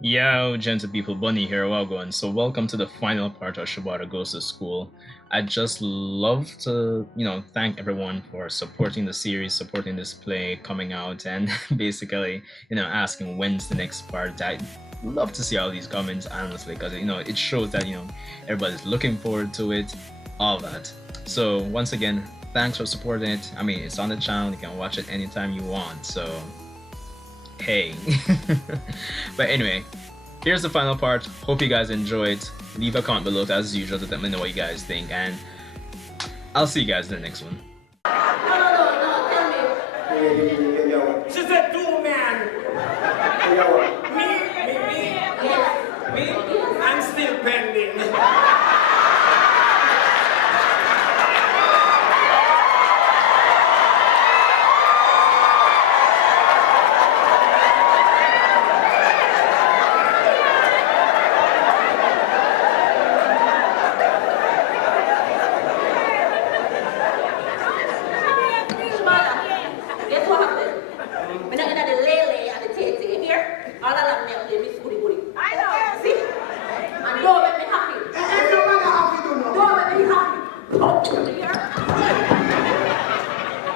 Yo, gentle people, Bunny here, well going. So welcome to the final part of Shebada Goes to School. I just love to, thank everyone for supporting the series, supporting this play coming out, and basically, asking when's the next part. I love to see all these comments, honestly, because, it shows that, everybody's looking forward to it, all that. So once again, thanks for supporting it. I mean, it's on the channel, you can watch it anytime you want, so hey. But anyway, here's the final part. Hope you guys enjoyed. Leave a comment below as usual to let me know what you guys think, and I'll see you guys in the next one. No, tell me. She said, two man. Me? I'm still pending. Guess what happened? When I get the lele and the tete here, all of them make me miss goody. I know. See? And don't make me happy. Don't make me happy. Oh, you hear?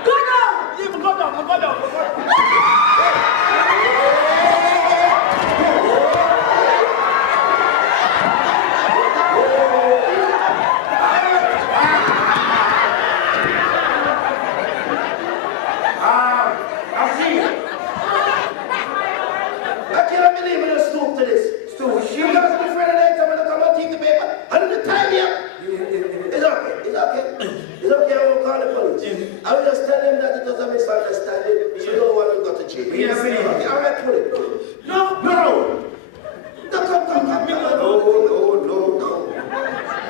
Go down! You go down. I will just tell him that it was a misunderstanding. You don't want to go to jail. Yes, okay, all right, put it. No. No, come. No.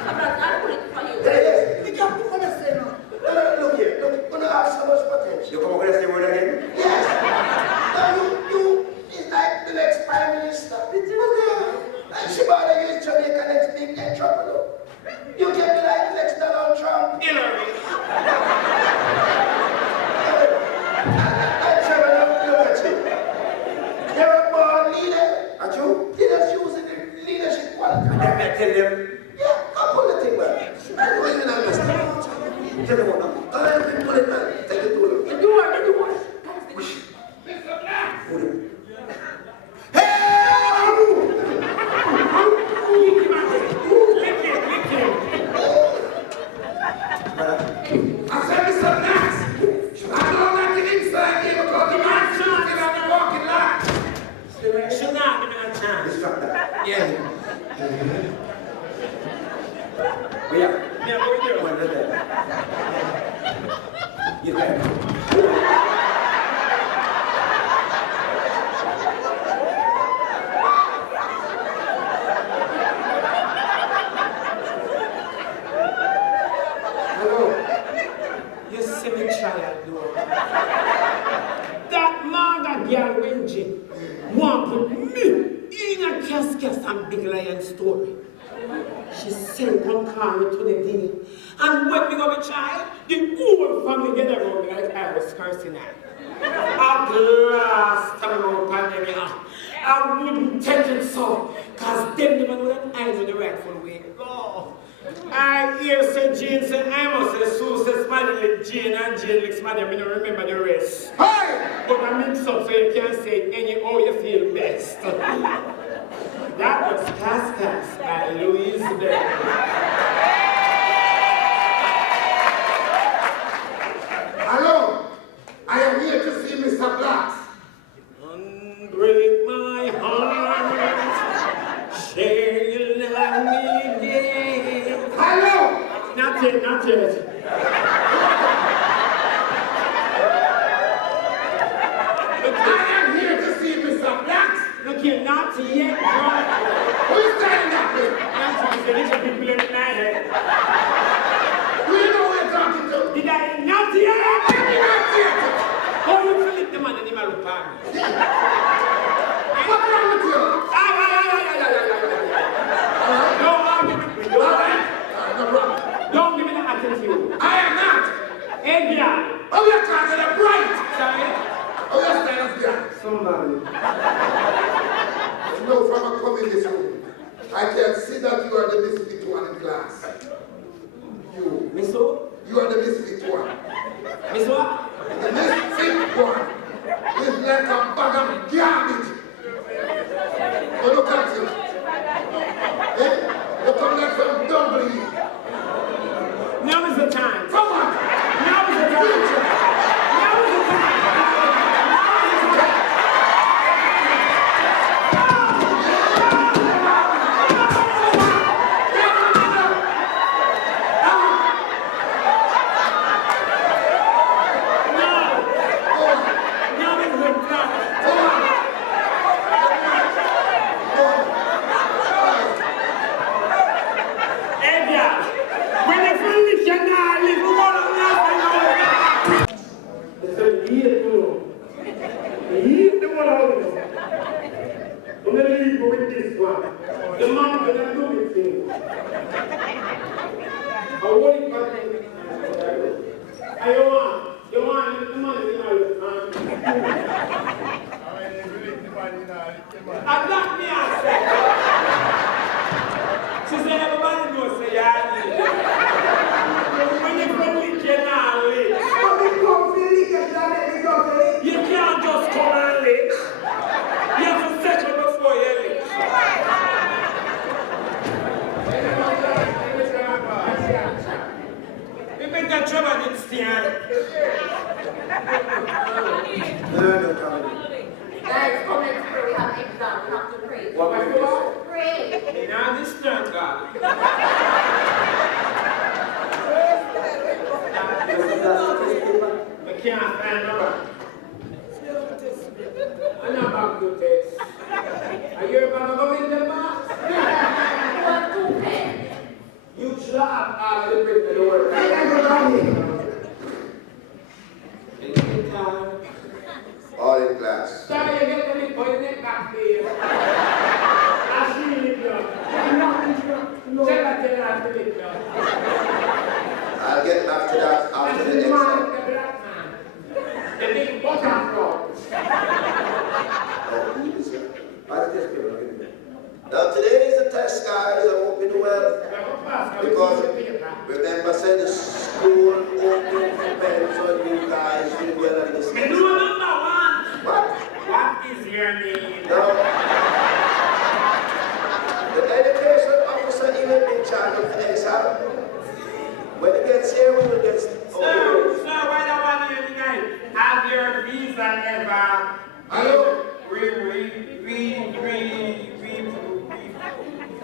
I'll put it for you. Yes. You can't put what say now. No, look here. Look, you're going to have so much potential. You come over and say word again? Yes. Now, you is like the next prime minister. Okay. Like Shebada is Jamaican next big entrepreneur. You can be like the next Donald Trump. Hillary. Trevor, look at you. You're a born leader, aren't you? You're just using the leadership quality. And then I tell them, Yeah, I'll pull the thing, man. I don't even understand. Tell them what now. All right, pull it, man. Take it to them. The door. Pull it. I said, Mr. Max, I don't like the inside here because the man shot it on the walking line. She not give me a chance. Stop that. Yeah. We are. Yeah, what we do? One of them. You there. You see me try and do it. That mother girl Wendy want put me in a casket and big lion story. She sent come call me to the dinner. And when we go to try, the whole family get around me like I was cursing her. At last time around pandemic, I wouldn't take it so, cause them never know that I do the rightful way. Oh. I hear say Jane say I must say Sue says Smiley like Jane and Jane like Smiley, I don't remember the rest. Hey! But I mix up so you can say it anyhow you feel best. That was Cascas by Louise Bell. Hello, I am here to see Mr. Blacks. Unbreak my heart, share your love me again. Hello! Not yet. I am here to see Mr. Blacks. Look here, not yet, bro. Who is standing up there? Not yet, little people in my head. Do you know who you're talking to? Did I not yet? I'm not here. How you feel it, the man in the Malupan? What's wrong with you? Don't argue with me. Don't give me the attitude. I am not. Hey, yeah. Oh, you're talking to bright. Sorry? Oh, you're standing there. Somebody. No, from a I can see that you are the misfit one in class. You. Miss who? You are the misfit one. Miss what? The misfit one is like a bag of garbage. But look at you. Eh? You come like some dumpling. Now is the time. Come on. Now is the time. Now is the time. The man will not do it thing. I want it back in. You want the money in our hand. I'm not me, I said. She said, everybody knows, say, yeah, when you come with Kenal, you can't just come and lick. You have to settle before you lick. We make that Trevor didn't stand. Guys, come next pray. We have exam. We have to pray. What we do? Pray. Now this turn, God. I can't find number. I'm not about to test. Are you about to go in the box? You want to pray? You should have asked the print the word. All in class. Sorry, you get the big boy neck back there. That's really good. Check that thing out the big girl. I'll get back to that after the The exam. man, the black man. The big bottom frog. Now today is the test, guys. I hope you do well. Because remember, say the school open depends on you guys doing well at this Me know number one. What? What is your name? No. The education officer even in charge of the exam. When it gets here, we will get. Sir, why the one here tonight? Have your visa ever? Hello?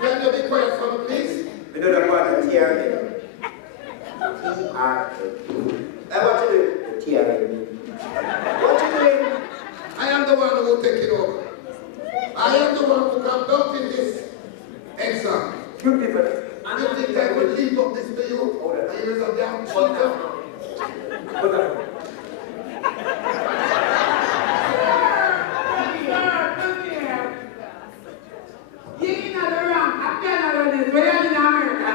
Can you be quiet for me, please? We know that one TRA. And what you doing? TRA. What you doing? I am the one who will take it over. I am the one who conducting this exam. You people. You think I will leave up this to you? And you're a damn cheater? Put that. You in the wrong. I'm telling you this. We are in America.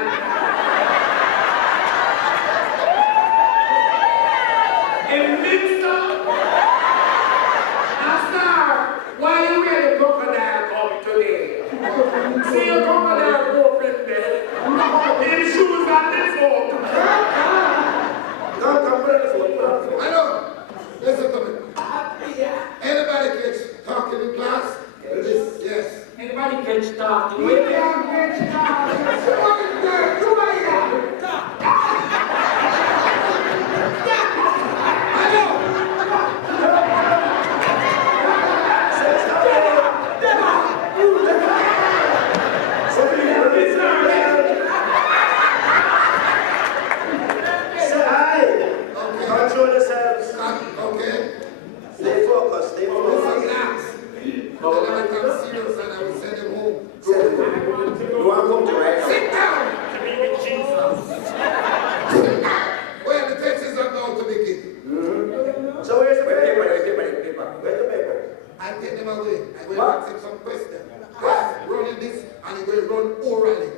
In Minnesota. Now, sir, why you wear the crocodile come today? See your crocodile open there. In shoes and the phone. Come, put it on the phone. I know. Listen to me. Anybody gets talking in class? Yes. Anybody catch talking? We can't catch talking. Somebody there. Somebody there. I know. Control yourselves. Okay. Stay focused. Stay Listen, focused. relax. Then I become serious and I will send him home. You want to come to right now? Sit down. To be with Jesus. Well, the test is not about to begin. So where's the paper? Where's the paper? I take them away. I will ask him some questions. Just running this and he will run orally.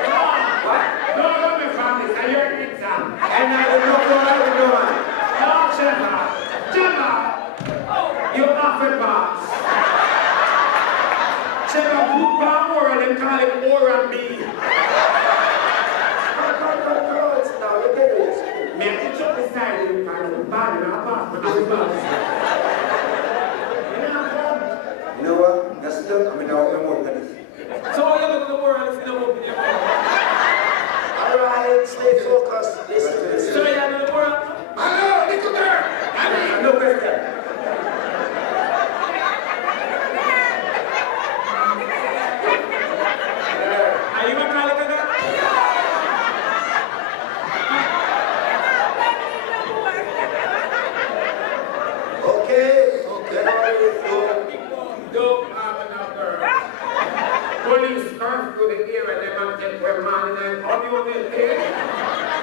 No, my family. I heard exam. And I will not go out with no one. No, Trevor. bad in our apartment. You know what? That's still coming out of more than this. So you look at the world if you don't open your mouth. Alright, stay focused. Listen to this. So you know the world? Hello, little girl. No question. Are you a calico girl? Okay. Don't have enough girl. Police come to the area, they man take where man and audio will take.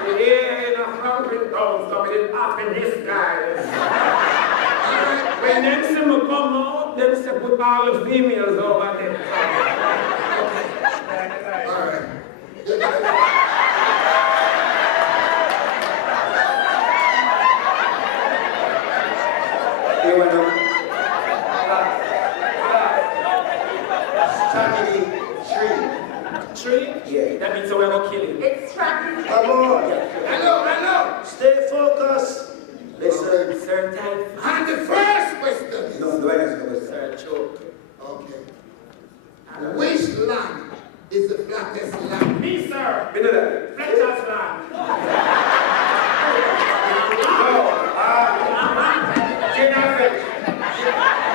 The area in a hundred towns coming in after this guys. When them see me come out, them say put all the females over there. All right. You want to strategy Tree? Yeah. That means we're gonna kill him. It's strategy. Come on. Hello. Stay focused. Listen. Sir, time. And the first question is, No, the way is Sir, choke. okay, which land is the flattest land? Me, sir. You know that? Fletcher's land. Cannot fetch.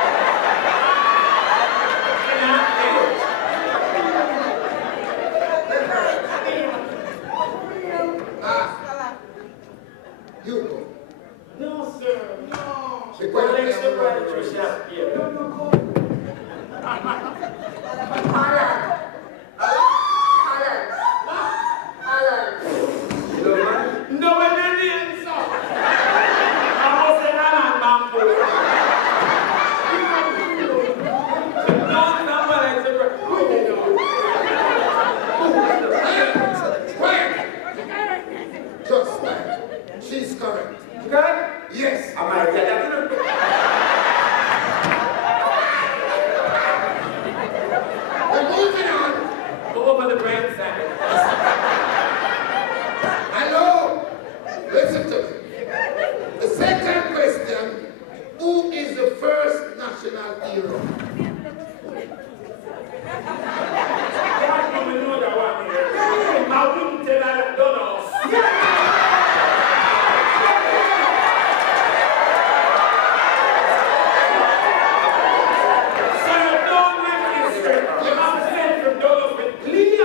You go. No, sir. No. The Well, question let's is, look right at your shop here. Holland. No, we're not in, sir. I was an Alan Bamboo. No, number like the Quiet! Just like, she's correct. Okay? Yes. I might get that. We're moving on. Go over the brand side. Hello. Listen to me. The second question, who is the first national hero? God, you know that one here. I wouldn't tell her Donald. Sir, don't make this straight. I'm saying from Donald with clean.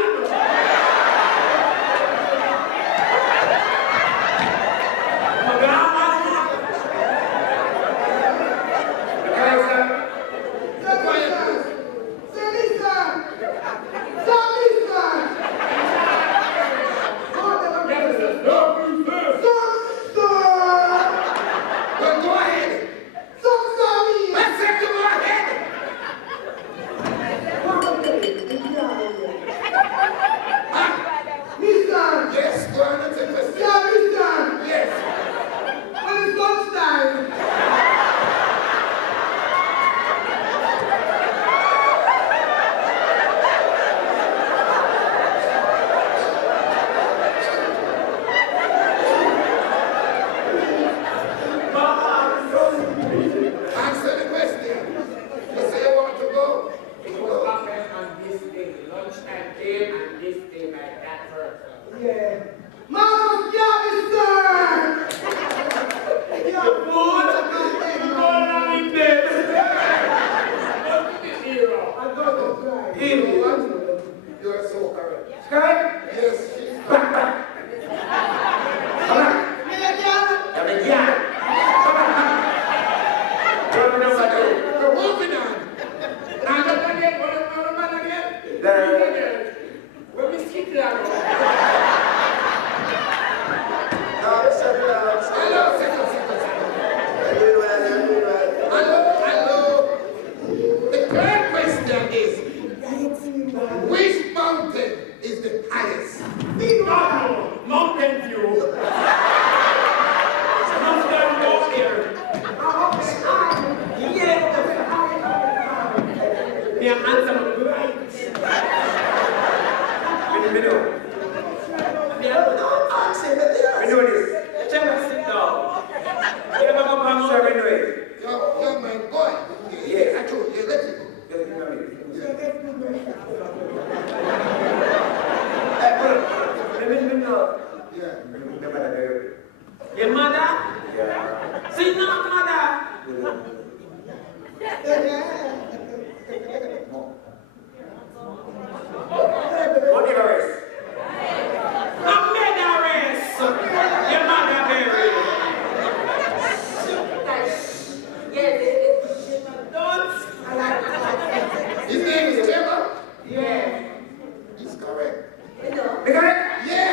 See, no, mother. What did I rest? I made a rest. Your mother buried. His name is Trevor? Yeah. He's correct. Correct? Yes!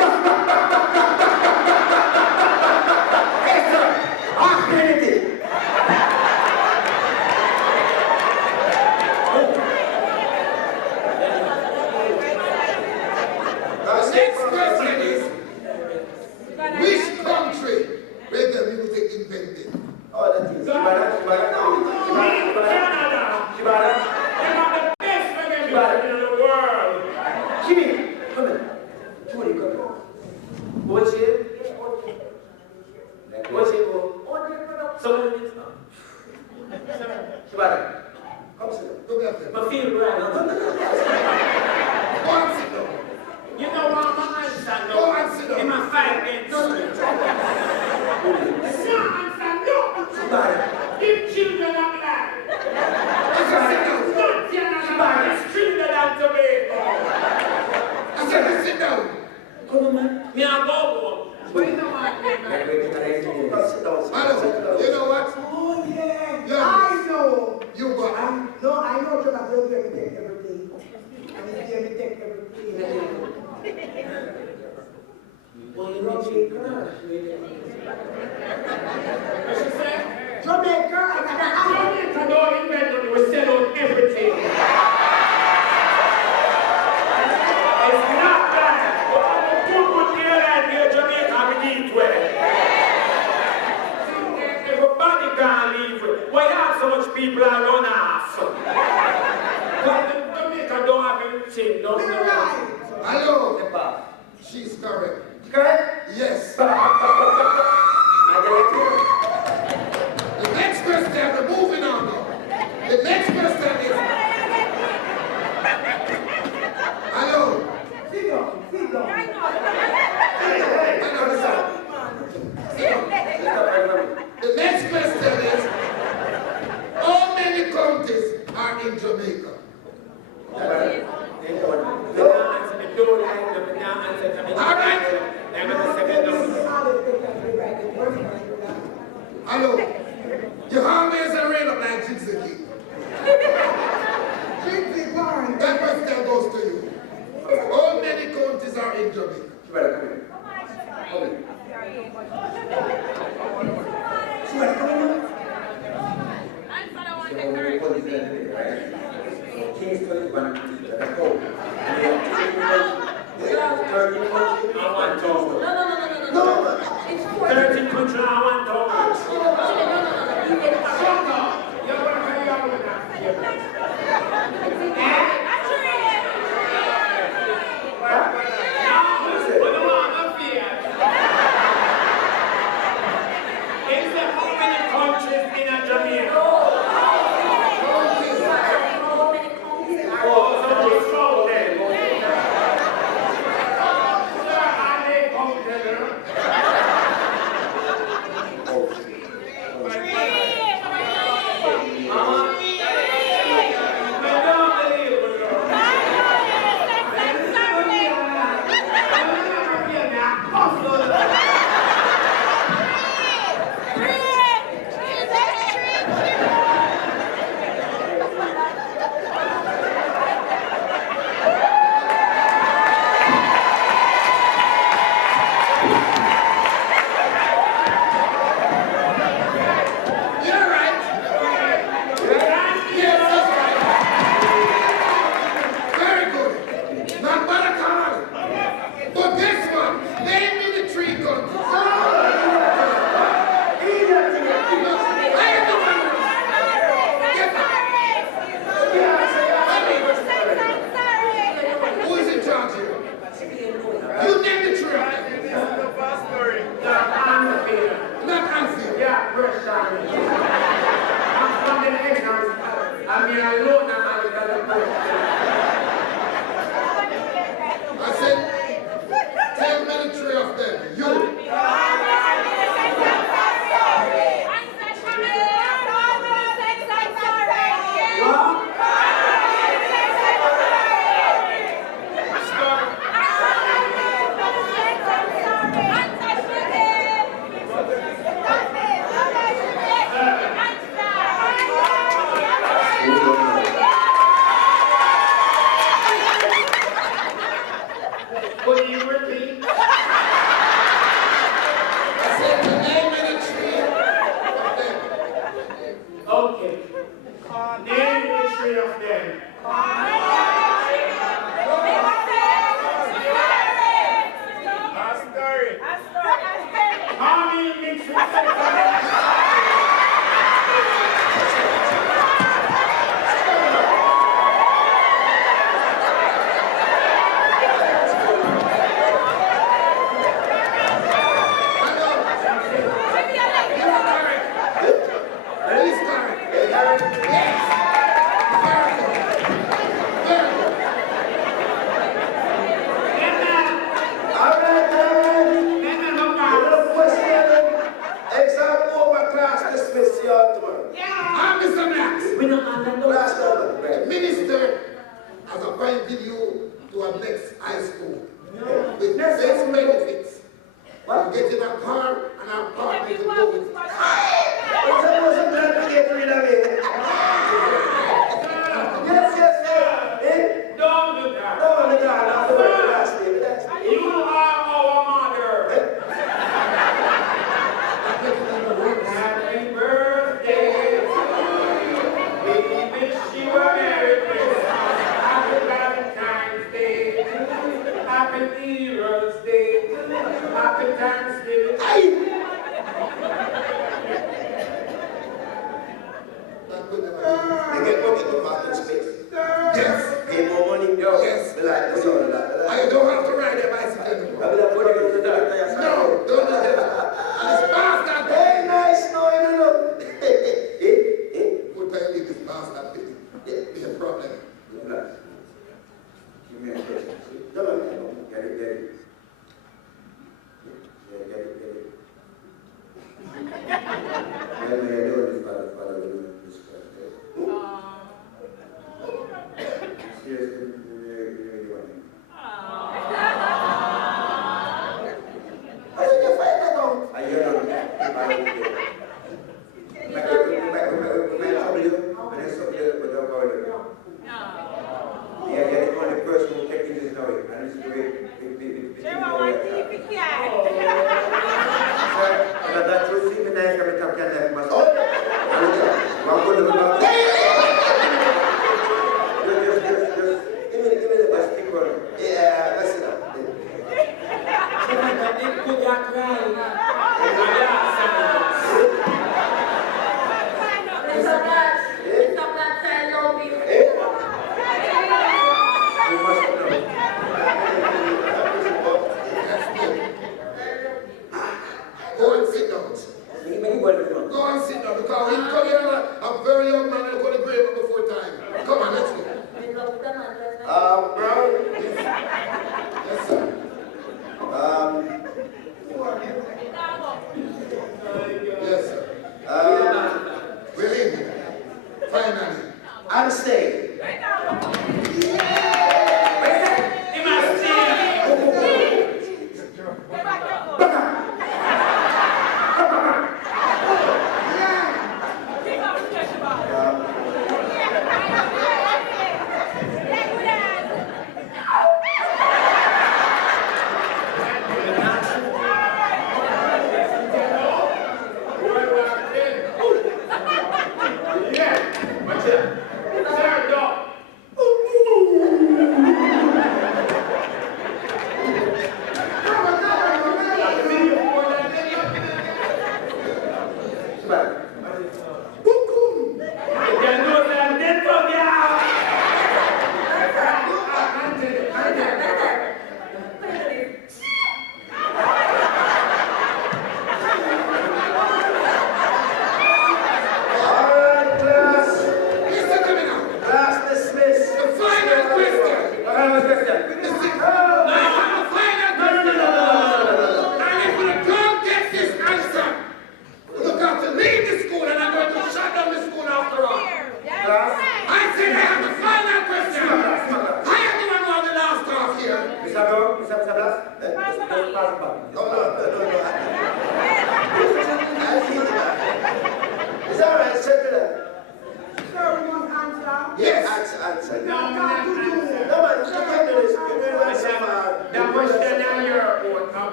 Hey, sir. Ask me anything. Next question is, which country reggae music invented? Oh, that is. Canada. Shebada. They're not the best reggae music in the world. Jimmy, come in. Trudy, come in. What's it? What's it? Someone needs to. Shebada, come sit down. Look at them. My feel right. Go and sit down. You know what my answer no. Go and sit down. In my 5 minutes. No answer no. Shebada. Give children a life. Sit down. Not Canada. It's Trinidad and Tobago. I said, sit down. Come on, man. Me a go home. But you know what? Come sit down. Hello. You know what? Oh, yeah. Yeah. I know. You go. I know Trevor will get me take everything. And he gave me take everything. Well, you know Jamaica. What she say? Jamaica, Jamaica don't invent it. We sell out everything. It's not that. But I'm a good airline here, Jamaica, we need well. Everybody can leave. Why you have so much people are run off? But Jamaica don't have anything. Don't you're know. right. Hello. She's correct. Correct? Yes. I get The next question, we're moving on now. The next question is, hello. Sit down. The next question is, how many counties are in Jamaica? Hello. You always a rain up like Gypsy King. That question goes to you. How many counties are in Jamaica? Shebada, come here. Come here. Shebada, come here. King's 21, that's cool. And you have 13 countries. I want to. No. It's 13 countries, I want to. You're going to carry on with that. Army mixed with sex. Minister has appointed you to a next high school with best benefits. You get in a car and our partner to go with it. Don't do that. You are our mother. Happy birthday to you. We wish you a Merry Christmas. Happy Valentine's Day to you. Happy New Year's Day to you. Happy Thanksgiving. Yes. Pay more money. Yes. I don't have to ride a bicycle anymore. No, don't do that. And this bastard. Hey, nice, no. Good time leave this bastard thing. Be a problem. Give me a question. No. Get it. Get it.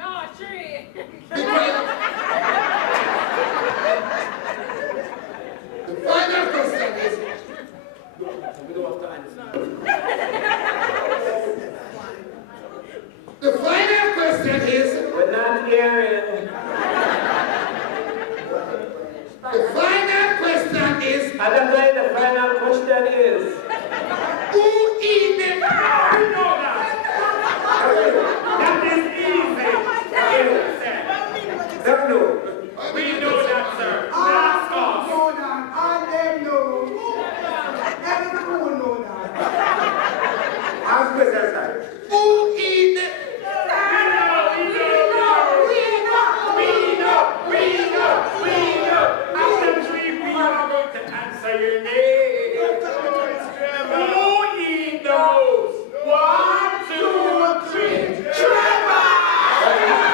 No, tree. Be quiet. The final question is, We don't have to answer. the final question is, We're not hearing. the final question is, Adam, the final question is. who even? I know that. That is easy. Don't know. We know that, sir. Ask us. know that. And them know. Every school know that. Ask questions, sir. Who even? After 3, we are going to answer your name. Who eat the most? 1, 2, 3. Trevor!